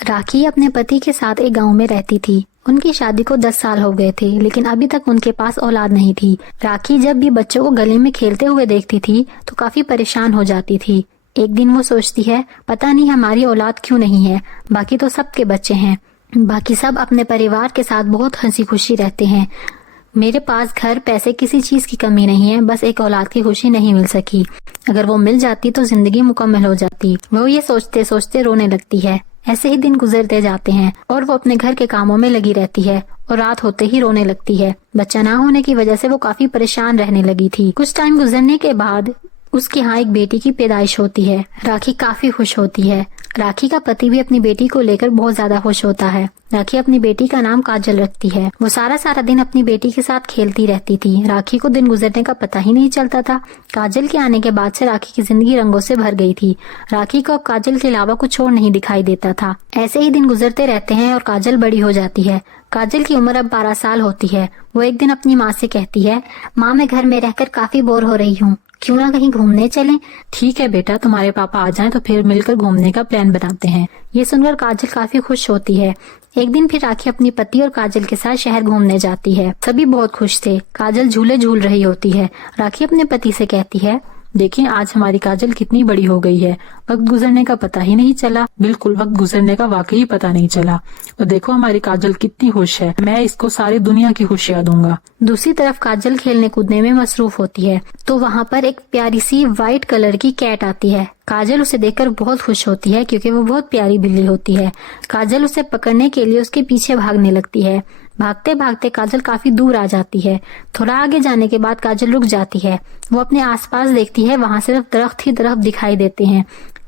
राखी अपने पति के साथ एक गांव में रहती थी। उनकी शादी को 10 साल हो गए थे, लेकिन अभी तक उनके पास औलाद नहीं थी। राखी जब भी बच्चों को गली में खेलते हुए देखती थी तो काफी परेशान हो जाती थी। एक दिन वो सोचती है, पता नहीं हमारी औलाद क्यों नहीं है। बाकी तो सबके बच्चे हैं, बाकी सब अपने परिवार के साथ बहुत हंसी खुशी रहते हैं। मेरे पास घर पैसे किसी चीज की कमी नहीं है, बस एक औलाद की खुशी नहीं मिल सकी। अगर वो मिल जाती तो जिंदगी मुकम्मल हो जाती। वो ये सोचते सोचते रोने लगती है। ऐसे ही दिन गुजरते जाते हैं और वो अपने घर के कामों में लगी रहती है और रात होते ही रोने लगती है। बच्चा ना होने की वजह से वो काफी परेशान रहने लगी थी। कुछ टाइम गुजरने के बाद उसके यहाँ एक बेटी की पैदाइश होती है। राखी काफी खुश होती है। राखी का पति भी अपनी बेटी को लेकर बहुत ज्यादा खुश होता है। राखी अपनी बेटी का नाम काजल रखती है। वो सारा सारा दिन अपनी बेटी के साथ खेलती रहती थी। राखी को दिन गुजरने का पता ही नहीं चलता था। काजल के आने के बाद से राखी की जिंदगी रंगों से भर गई थी। राखी को अब काजल के अलावा कुछ और नहीं दिखाई देता था। ऐसे ही दिन गुजरते रहते हैं और काजल बड़ी हो जाती है। काजल की उम्र अब 12 साल होती है। वो एक दिन अपनी माँ से कहती है, माँ मैं घर में रहकर काफी बोर हो रही हूँ, क्यों ना कहीं घूमने चलें। ठीक है बेटा, तुम्हारे पापा आ जाएं तो फिर मिलकर घूमने का प्लान बनाते हैं। ये सुनकर काजल काफी खुश होती है। एक दिन फिर राखी अपनी पति और काजल के साथ शहर घूमने जाती है। सभी बहुत खुश थे। काजल झूले झूल रही होती है। राखी अपने पति से कहती है, देखिए आज हमारी काजल कितनी बड़ी हो गई है, वक्त गुजरने का पता ही नहीं चला। बिल्कुल वक्त गुजरने का वाकई पता नहीं चला। और देखो हमारी काजल कितनी खुश है, मैं इसको सारी दुनिया की खुशियाँ दूंगा। दूसरी तरफ काजल खेलने कूदने में मसरूफ होती है तो वहाँ पर एक प्यारी सी व्हाइट कलर की कैट आती है। काजल उसे देखकर बहुत खुश होती है क्योंकि वो बहुत प्यारी बिल्ली होती है। काजल उसे पकड़ने के लिए उसके पीछे भागने लगती है। भागते भागते काजल काफी दूर आ जाती है। थोड़ा आगे जाने के बाद काजल रुक जाती है। वो अपने आसपास देखती है, वहाँ सिर्फ दरख्त ही दरख्त दिखाई देते हैं।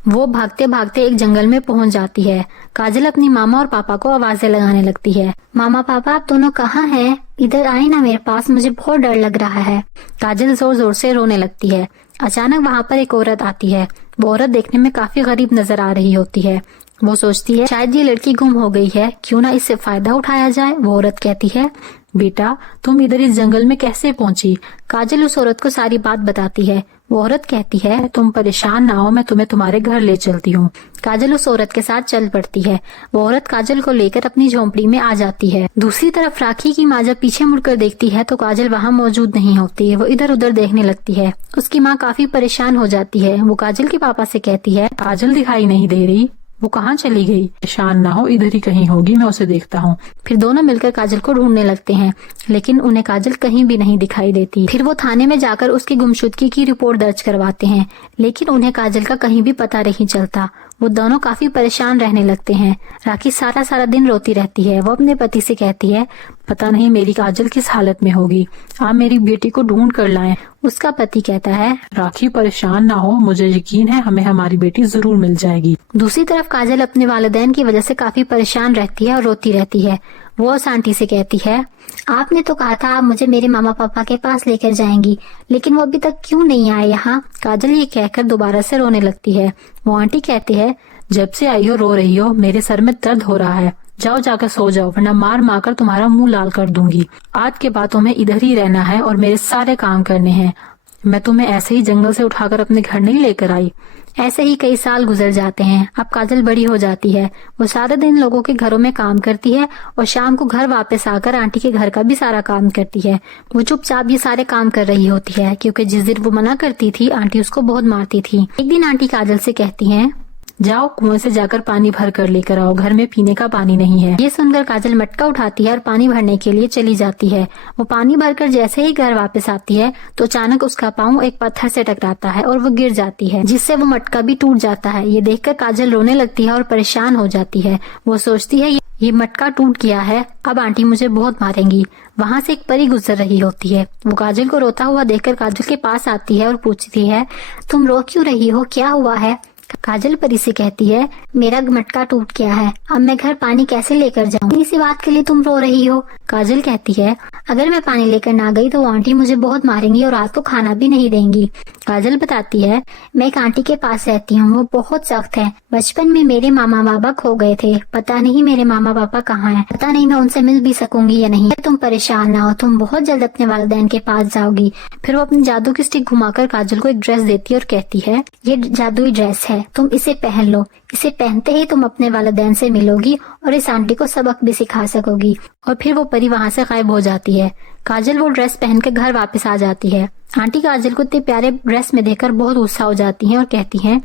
वो भागते भागते एक जंगल में पहुंच जाती है। काजल अपनी मामा और पापा को आवाजें लगाने लगती है, मामा पापा आप दोनों कहाँ हैं? इधर आए ना मेरे पास, मुझे बहुत डर लग रहा है। काजल जोर जोर से रोने लगती है। अचानक वहाँ पर एक औरत आती है। वो औरत देखने में काफी गरीब नजर आ रही होती है। वो सोचती है शायद ये लड़की गुम हो गई है, क्यों ना इससे फायदा उठाया जाए। वो औरत कहती है, बेटा तुम इधर इस जंगल में कैसे पहुंची? काजल उस औरत को सारी बात बताती है। वो औरत कहती है, तुम परेशान ना हो, मैं तुम्हें तुम्हारे घर ले चलती हूँ। काजल उस औरत के साथ चल पड़ती है। वो औरत काजल को लेकर अपनी झोंपड़ी में आ जाती है। दूसरी तरफ राखी की माँ जब पीछे मुड़कर देखती है तो काजल वहाँ मौजूद नहीं होती है। वो इधर उधर देखने लगती है। उसकी माँ काफी परेशान हो जाती है। वो काजल के पापा से कहती है, काजल दिखाई नहीं दे रही, वो कहाँ चली गई? परेशान ना हो, इधर ही कहीं होगी, मैं उसे देखता हूँ। फिर दोनों मिलकर काजल को ढूंढने लगते हैं, लेकिन उन्हें काजल कहीं भी नहीं दिखाई देती। फिर वो थाने में जाकर उसकी गुमशुदगी की रिपोर्ट दर्ज करवाते हैं, लेकिन उन्हें काजल का कहीं भी पता नहीं चलता। वो दोनों काफी परेशान रहने लगते हैं। राखी सारा सारा दिन रोती रहती है। वो अपने पति से कहती है, पता नहीं मेरी काजल किस हालत में होगी, आप मेरी बेटी को ढूंढ कर लाएं। उसका पति कहता है, राखी परेशान ना हो, मुझे यकीन है हमें हमारी बेटी जरूर मिल जाएगी। दूसरी तरफ काजल अपने वालिदैन की वजह से काफी परेशान रहती है और रोती रहती है। वो उस आंटी से कहती है, आपने तो कहा था आप मुझे मेरे मामा पापा के पास लेकर जाएंगी, लेकिन वो अभी तक क्यों नहीं आए यहाँ? काजल ये कहकर दोबारा से रोने लगती है। वो आंटी कहती है, जब से आई हो रो रही हो, मेरे सर में दर्द हो रहा है, जाओ जाकर सो जाओ, वरना मार मार कर तुम्हारा मुंह लाल कर दूंगी। आज के बाद तुम्हें इधर ही रहना है और मेरे सारे काम करने हैं। मैं तुम्हें ऐसे ही जंगल से उठाकर अपने घर नहीं लेकर आई। ऐसे ही कई साल गुजर जाते हैं। अब काजल बड़ी हो जाती है। वो सारे दिन लोगों के घरों में काम करती है और शाम को घर वापस आकर आंटी के घर का भी सारा काम करती है। वो चुपचाप ये सारे काम कर रही होती है क्योंकि जिस दिन वो मना करती थी आंटी उसको बहुत मारती थी। एक दिन आंटी काजल से कहती है, जाओ कुएं से जाकर पानी भर कर लेकर आओ, घर में पीने का पानी नहीं है। ये सुनकर काजल मटका उठाती है और पानी भरने के लिए चली जाती है। वो पानी भरकर जैसे ही घर वापस आती है तो अचानक उसका पाँव एक पत्थर से टकराता है और वो गिर जाती है, जिससे वो मटका भी टूट जाता है। ये देखकर काजल रोने लगती है और परेशान हो जाती है। वो सोचती है ये मटका टूट गया है, अब आंटी मुझे बहुत मारेंगी। वहाँ से एक परी गुजर रही होती है। वो काजल को रोता हुआ देखकर काजल के पास आती है और पूछती है, तुम रो क्यों रही हो, क्या हुआ है? काजल परी से कहती है, मेरा मटका टूट गया है, अब मैं घर पानी कैसे लेकर जाऊँ? इसी बात के लिए तुम रो रही हो? काजल कहती है, अगर मैं पानी लेकर ना गई तो आंटी मुझे बहुत मारेंगी और रात को खाना भी नहीं देंगी। काजल बताती है, मैं एक आंटी के पास रहती हूँ, वो बहुत सख्त है, बचपन में मेरे मामा बाबा खो गए थे। पता नहीं मेरे मामा पापा कहाँ हैं। पता नहीं मैं उनसे मिल भी सकूंगी या नहीं। तुम परेशान ना हो, तुम बहुत जल्द अपने वालिदैन के पास जाओगी। फिर वो अपनी जादू की स्टिक घुमाकर काजल को एक ड्रेस देती है और कहती है, ये जादुई ड्रेस है, तुम इसे पहन लो। इसे पहनते ही तुम अपने वालिदैन से मिलोगी और इस आंटी को सबक भी सिखा सकोगी। और फिर वो परी वहाँ से गायब हो जाती है। काजल वो ड्रेस पहनकर घर वापस आ जाती है। आंटी काजल को इतने प्यारे ड्रेस में देखकर बहुत गुस्सा हो जाती हैं और कहती हैं,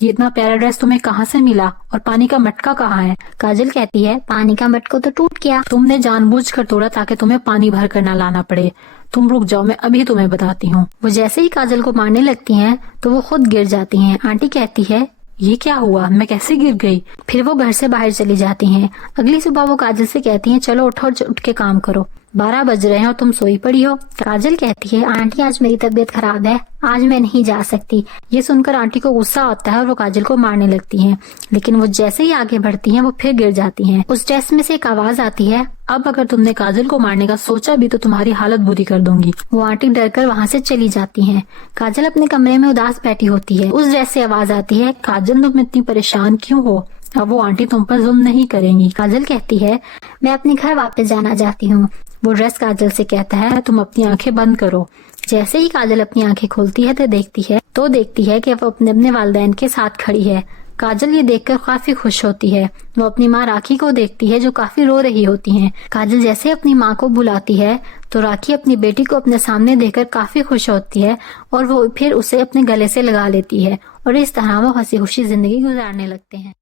ये इतना प्यारा ड्रेस तुम्हें कहाँ से मिला और पानी का मटका कहाँ है? काजल कहती है, पानी का मटका तो टूट गया। तुमने जानबूझकर तोड़ा ताकि तुम्हें पानी भर कर ना लाना पड़े। तुम रुक जाओ, मैं अभी तुम्हें बताती हूँ। वो जैसे ही काजल को मारने लगती हैं तो वो खुद गिर जाती हैं। आंटी कहती है, ये क्या हुआ, मैं कैसे गिर गई? फिर वो घर से बाहर चली जाती हैं। अगली सुबह वो काजल से कहती हैं, चलो उठो और उठ के काम करो, 12 बज रहे हैं और तुम सोई पड़ी हो। काजल कहती है, आंटी आज मेरी तबीयत खराब है, आज मैं नहीं जा सकती। ये सुनकर आंटी को गुस्सा आता है और वो काजल को मारने लगती हैं। लेकिन वो जैसे ही आगे बढ़ती हैं वो फिर गिर जाती हैं। उस ड्रेस में से एक आवाज आती है, अब अगर तुमने काजल को मारने का सोचा भी तो तुम्हारी हालत बुरी कर दूंगी। वो आंटी डरकर वहाँ से चली जाती हैं। काजल अपने कमरे में उदास बैठी होती है। उस ड्रेस से आवाज आती है, काजल तुम इतनी परेशान क्यों हो? अब वो आंटी तुम पर जुल्म नहीं करेंगी। काजल कहती है, मैं अपने घर वापस जाना चाहती हूँ। वो ड्रेस काजल से कहता है, तुम अपनी आंखें बंद करो। जैसे ही काजल अपनी आंखें खोलती है तो देखती है कि वो अपने वालिदैन के साथ खड़ी है। काजल ये देखकर काफी खुश होती है। वो अपनी माँ राखी को देखती है जो काफी रो रही होती हैं। काजल जैसे अपनी माँ को बुलाती है तो राखी अपनी बेटी को अपने सामने देखकर काफी खुश होती है और वो फिर उसे अपने गले से लगा लेती है और इस तरह वो हंसी खुशी जिंदगी गुजारने लगते हैं।